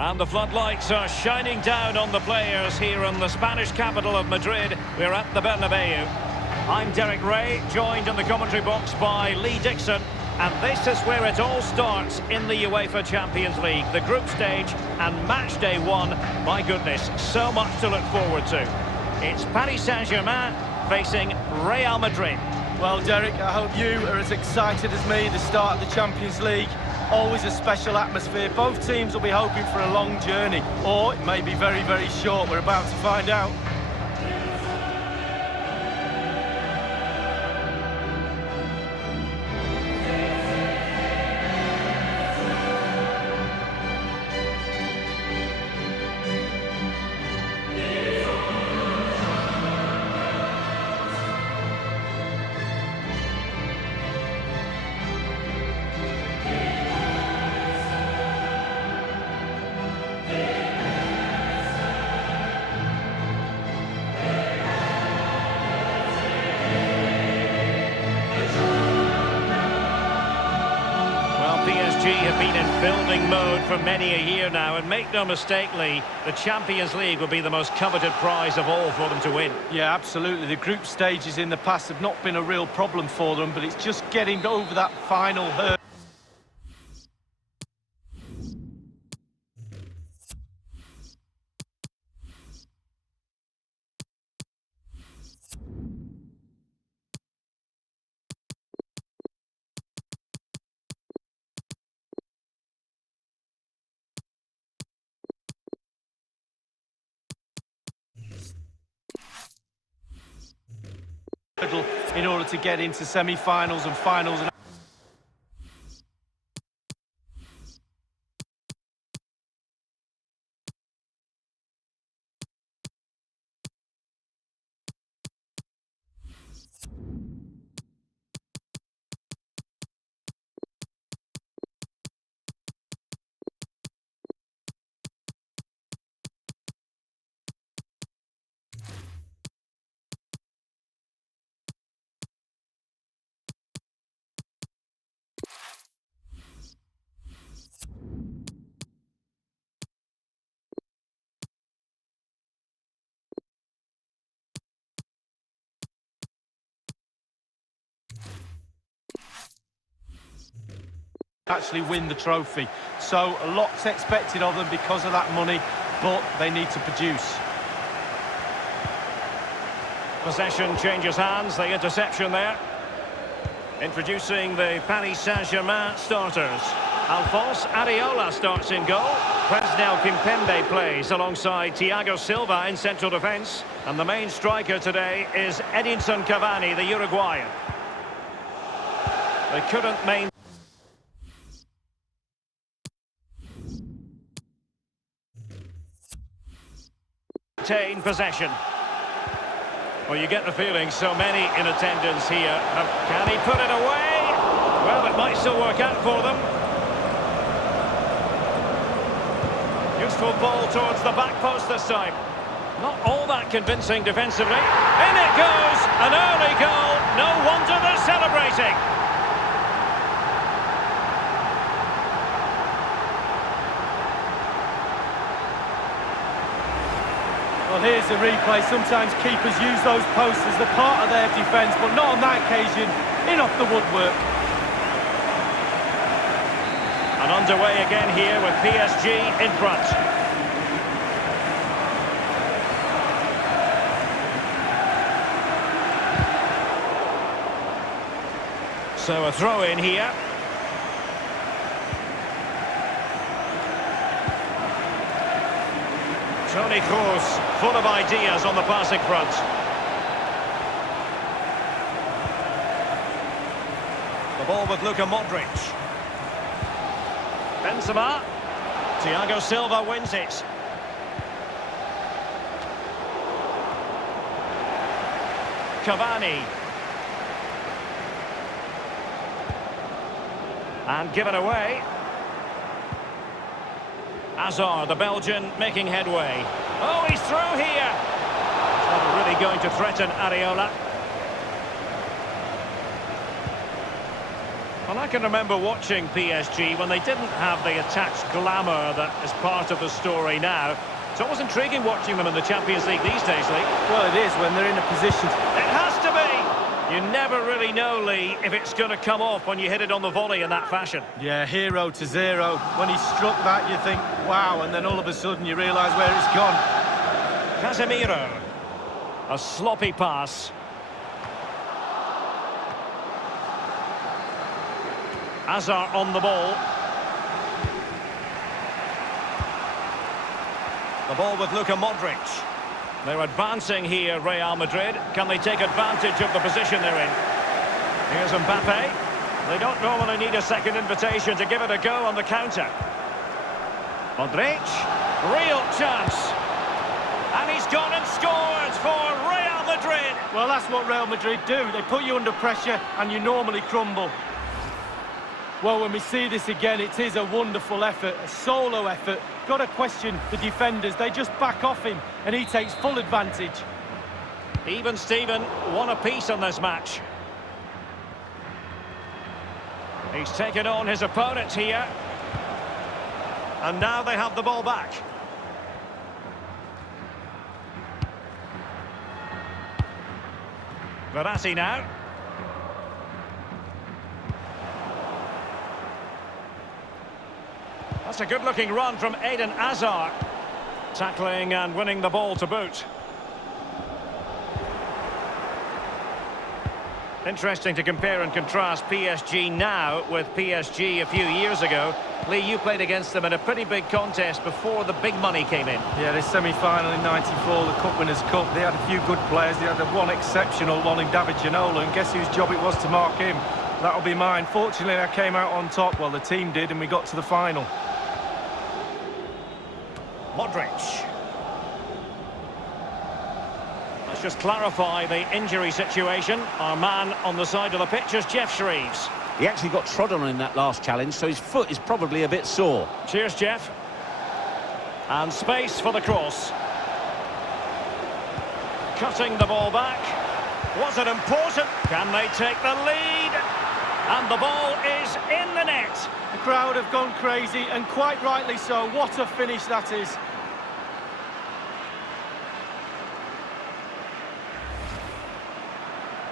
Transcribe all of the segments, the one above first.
And the floodlights are shining down on the players here in the Spanish capital of Madrid. We're at the Bernabeu. I'm Derek Ray, joined in the commentary box by Lee Dixon. And this is where it all starts in the UEFA Champions League. The group stage and match day one. My goodness, so much to look forward to. It's Paris Saint-Germain facing Real Madrid. Well, Derek, I hope you are as excited as me. The start of the Champions League, always a special atmosphere. Both teams will be hoping for a long journey, or it may be very, very short. We're about to find out. PSG have been in building mode for many a year now, and make no mistake, Lee, the Champions League will be the most coveted prize of all for them to win. Yeah, absolutely. The group stages in the past have not been a real problem for them, but it's just getting over that final hurdle. In order to get into semi-finals and finals. Actually win the trophy, so a lot's expected of them because of that money, but they need to produce. Possession changes hands, the interception there. Introducing the Paris Saint-Germain starters. Alphonse Areola starts in goal. Presnel Kimpembe plays alongside Thiago Silva in central defence, and the main striker today is Edinson Cavani, the Uruguayan. They couldn't maintain possession. Well, you get the feeling so many in attendance here. Can he put it away? Well, it might still work out for them. Useful ball towards the back post this time. Not all that convincing defensively. In it goes! An early goal. No wonder they're celebrating. Well, here's the replay. Sometimes keepers use those posts as the part of their defence, but not on that occasion. In off the woodwork. And underway again here with PSG in front. So a throw in here. Toni Kroos, full of ideas on the passing front. The ball with Luka Modric. Benzema. Thiago Silva wins it. Cavani. And given away. Hazard, the Belgian, making headway. Oh, he's through here. It's not really going to threaten Areola. Well, I can remember watching PSG when they didn't have the attached glamour that is part of the story now. It's always intriguing watching them in the Champions League these days, Lee. Well, it is when they're in a position. It has to be! You never really know, Lee, if it's going to come off when you hit it on the volley in that fashion. Yeah, 0-0. When he struck that, you think, wow, and then all of a sudden you realise where it's gone. Casemiro. A sloppy pass. Hazard on the ball. The ball with Luka Modric. They're advancing here, Real Madrid. Can they take advantage of the position they're in? Here's Mbappe. They don't normally need a second invitation to give it a go on the counter. Modric. Real chance. And he's gone and scored for Real Madrid. Well, that's what Real Madrid do. They put you under pressure and you normally crumble. Well, when we see this again, it is a wonderful effort, a solo effort. Got to question the defenders. They just back off him, and he takes full advantage. Even Steven, one apiece on this match. He's taken on his opponent here. And now they have the ball back. Verratti now. That's a good-looking run from Eden Hazard. Tackling and winning the ball to boot. Interesting to compare and contrast PSG now with PSG a few years ago. Lee, you played against them in a pretty big contest before the big money came in. Yeah, this semi-final in '94, the Cup Winners' Cup, they had a few good players. They had the one exceptional one in David Ginola, and guess whose job it was to mark him? That'll be mine. Fortunately, I came out on top. Well, the team did, and we got to the final. Modric. Let's just clarify the injury situation. Our man on the side of the pitch is Jeff Shreves. He actually got trodden on in that last challenge, so his foot is probably a bit sore. Cheers, Jeff. And space for the cross. Cutting the ball back. Was it important? Can they take the lead? And the ball is in the net. The crowd have gone crazy, and quite rightly so. What a finish that is.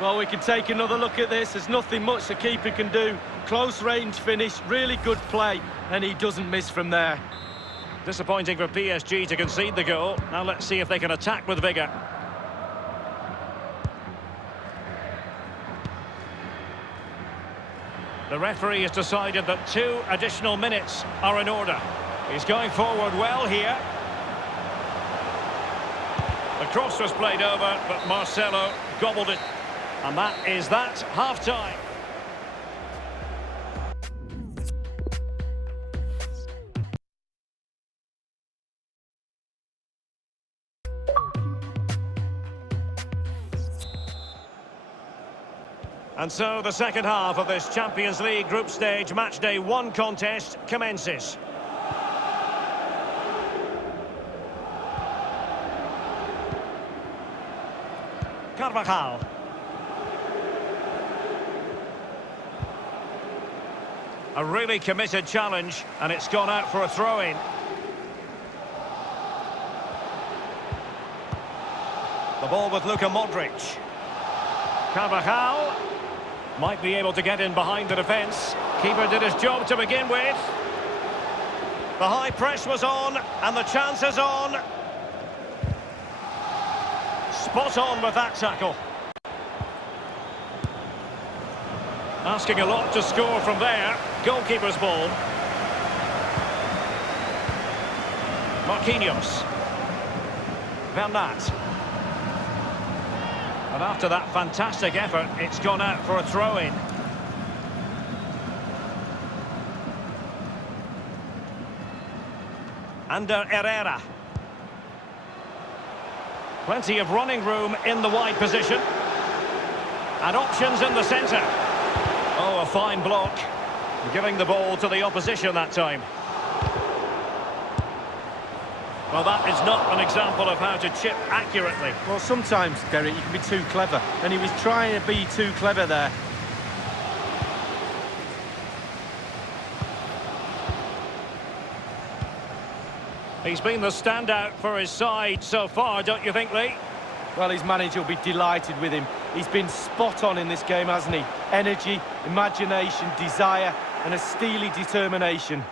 Well, we can take another look at this. There's nothing much the keeper can do. Close range finish, really good play, and he doesn't miss from there. Disappointing for PSG to concede the goal. Now let's see if they can attack with vigour. The referee has decided that 2 additional minutes are in order. He's going forward well here. The cross was played over, but Marcelo gobbled it. And that is that, half-time. And so the second half of this Champions League group stage matchday 1 contest commences. Carvajal. A really committed challenge, and it's gone out for a throw-in. The ball with Luka Modric. Carvajal might be able to get in behind the defence. Keeper did his job to begin with. The high press was on, and the chance is on. Spot on with that tackle. Asking a lot to score from there. Goalkeeper's ball. Marquinhos. Bernat. And after that fantastic effort, it's gone out for a throw-in. Ander Herrera. Plenty of running room in the wide position. And options in the centre. Oh, a fine block. Giving the ball to the opposition that time. Well, that is not an example of how to chip accurately. Well, sometimes, Derek, you can be too clever. And he was trying to be too clever there. He's been the standout for his side so far, don't you think, Lee? Well, his manager will be delighted with him. He's been spot on in this game, hasn't he? Energy, imagination, desire, and a steely determination.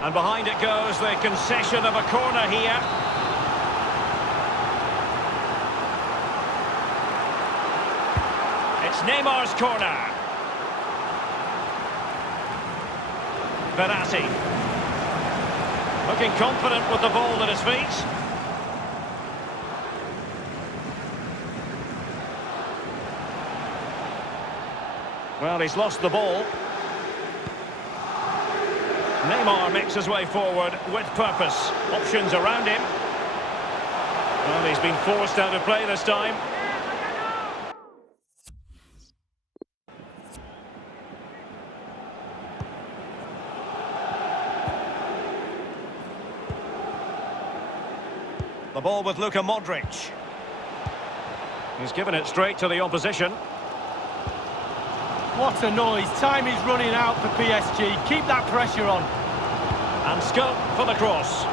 And behind it goes the concession of a corner here. It's Neymar's corner. Verratti. Looking confident with the ball at his feet. Well, he's lost the ball. Neymar makes his way forward with purpose. Options around him. Well, he's been forced out of play this time. The ball with Luka Modric. He's given it straight to the opposition. What a noise. Time is running out for PSG. Keep that pressure on. And scope for the cross.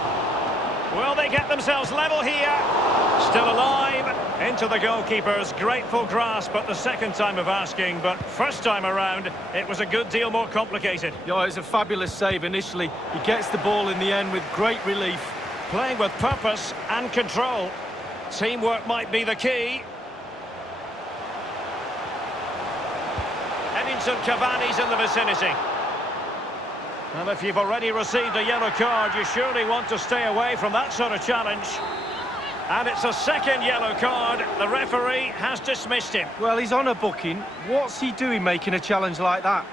Will they get themselves level here? Still alive. Into the goalkeeper's grateful grasp at the second time of asking, but first time around, it was a good deal more complicated. Yeah, it was a fabulous save initially. He gets the ball in the end with great relief. Playing with purpose and control. Teamwork might be the key. Edinson Cavani's in the vicinity. Well, if you've already received a yellow card, you surely want to stay away from that sort of challenge. And it's a second yellow card. The referee has dismissed him. Well, he's on a booking. What's he doing making a challenge like that?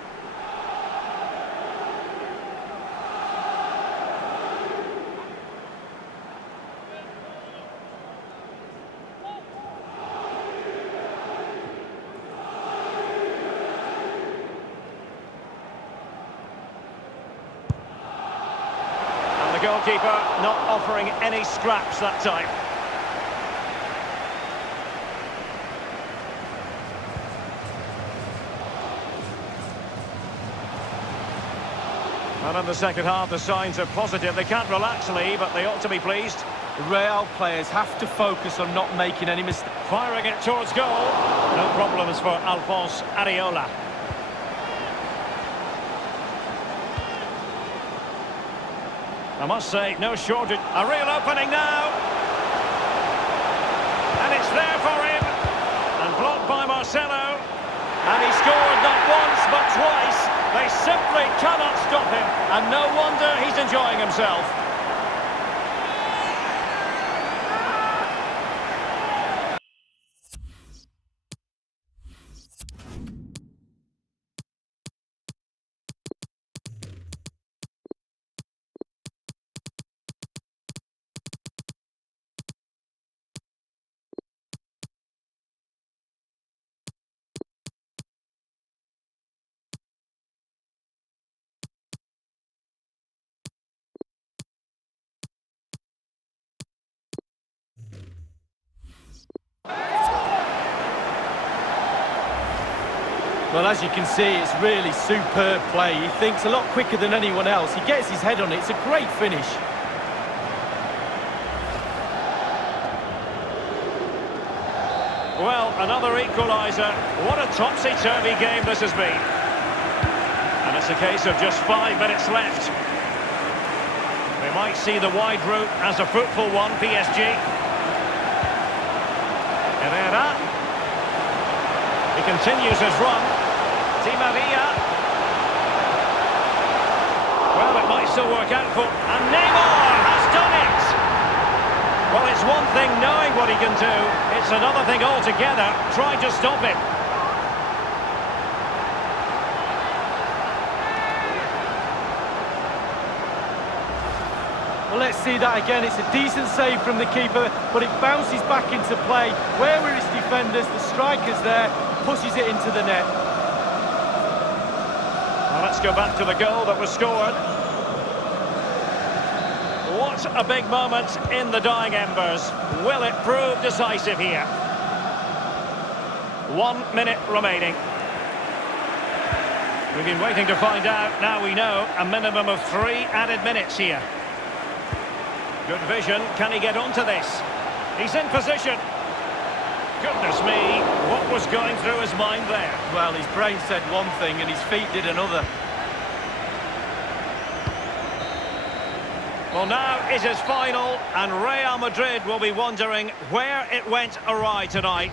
The goalkeeper not offering any scraps that time. And in the second half, the signs are positive. They can't relax, Lee, but they ought to be pleased. The Real players have to focus on not making any mistakes. Firing it towards goal. No problems for Alphonse Areola. I must say, no shortage. A real opening now. And it's there for him. And blocked by Marcelo. And he scored not once, but twice. They simply cannot stop him. And no wonder he's enjoying himself. Well, as you can see, it's really superb play. He thinks a lot quicker than anyone else. He gets his head on it. It's a great finish. Well, another equaliser. What a topsy-turvy game this has been. And it's a case of just 5 minutes left. We might see the wide route as a fruitful one, PSG. Herrera. He continues his run. Di Maria. Well, it might still work out for... And Neymar has done it! Well, it's one thing knowing what he can do. It's another thing altogether trying to stop him. Well, let's see that again. It's a decent save from the keeper, but it bounces back into play. Where were his defenders? The striker's there, pushes it into the net. Well, let's go back to the goal that was scored. What a big moment in the dying embers. Will it prove decisive here? 1 minute remaining. We've been waiting to find out. Now we know a minimum of 3 added minutes here. Good vision. Can he get onto this? He's in position. Goodness me, what was going through his mind there? Well, his brain said one thing and his feet did another. Well, now it is final, and Real Madrid will be wondering where it went awry tonight.